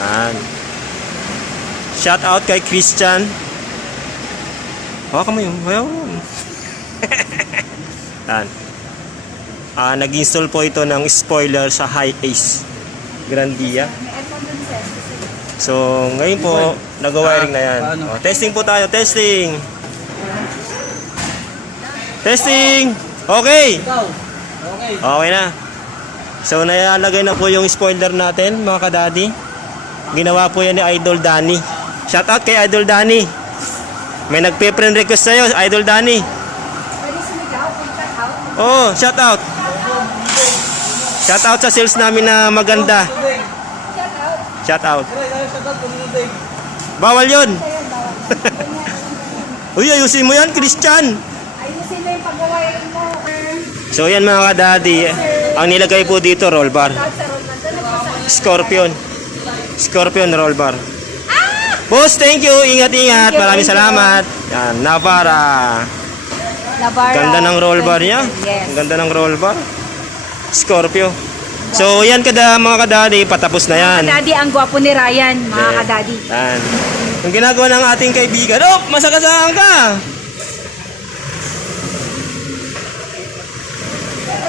Yan. Shout out kay Christian. Hawakan mo yung. Yan. Nag-install po ito ng spoiler sa High Ace Grandia. So, ngayon po, nag-wiring na yan. Testing po tayo, testing. Testing! Okay! Okay na. So, nailalagay na po yung spoiler natin, mga kadadi. Ginawa po yan ni Idol Danny. Shout out kay Idol Danny. May nagpe-friend request sa'yo, Idol Danny. Oh, shout out. Shout out sa sales namin na maganda. Shout out. Bawal yun. Uy, ayusin mo yan, Christian. Ayusin mo yung pag-wiring mo. So yan mga kadadi, ang nilagay po dito roll bar. Scorpion. Scorpion roll bar. Boss, thank you. Ingat-ingat. Maraming salamat. Yan, Navara. Ganda ng roll bar niya. Yes. Ang ganda ng roll bar. Scorpio. So yan mga kadadi, patapos na yan. Kadadi, ang gwapo ni Ryan, mga kadadi. Yan. Yung ginagawa ng ating kaibigan. Oh, masakasaan ka.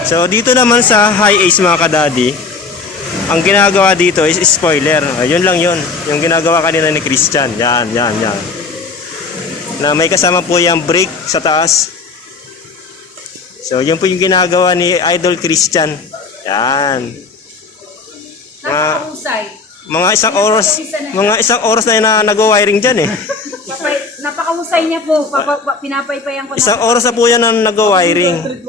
So dito naman sa High Ace mga kadadi, ang ginagawa dito is spoiler. Ayun lang yun. Yung ginagawa kanina ni Christian. Yan. Na may kasama po yung brake sa taas. So yun po yung ginagawa ni Idol Christian. Yan. Napakahusay. Mga isang oras na yun na nag-wiring dyan eh. Napakahusay niya po. Pinapaypayan ko na. Isang oras na po yan na nag-wiring.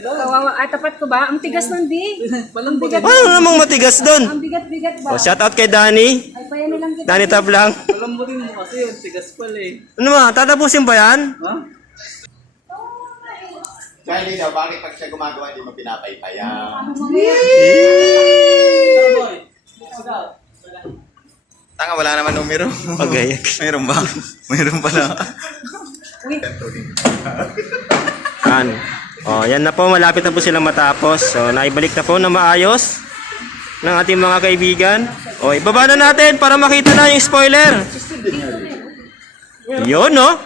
Kawawa. Tapat ko ba? Ang tigas nun, Bi. Ang bigat. Ano namang matigas doon? Ang bigat-bigat ba? Oh, shout out kay Danny. Ay, payanin lang kita. Danny Tablang. Palambutin mo kasi yung tigas pala eh. Ano ba? Tatapusin ba yan? Ha? Kaya hindi daw, bakit pag siya gumagawa, hindi mo pinapaypayan? Tanga, wala naman numero. Pagayak. Mayroon ba? Mayroon pala. Yan. Oh, yan na po. Malapit na po silang matapos. So, naibalik na po na maayos ng ating mga kaibigan. O, ibaba na natin para makita na yung spoiler. Yun, no?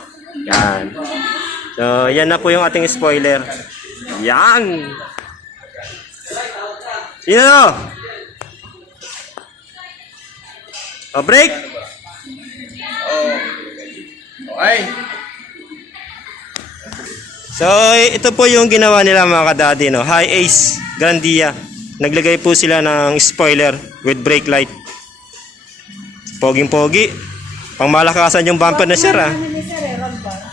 Yan. So, yan na po yung ating spoiler. Yan. Sino to? O, break. Okay. So, ito po yung ginawa nila mga kadadi, no? High Ace Grandia. Naglagay po sila ng spoiler with brake light. Poging-pogi. Pangmalakasan yung bumper na sir, ah. Ano ni Sir, roll bar.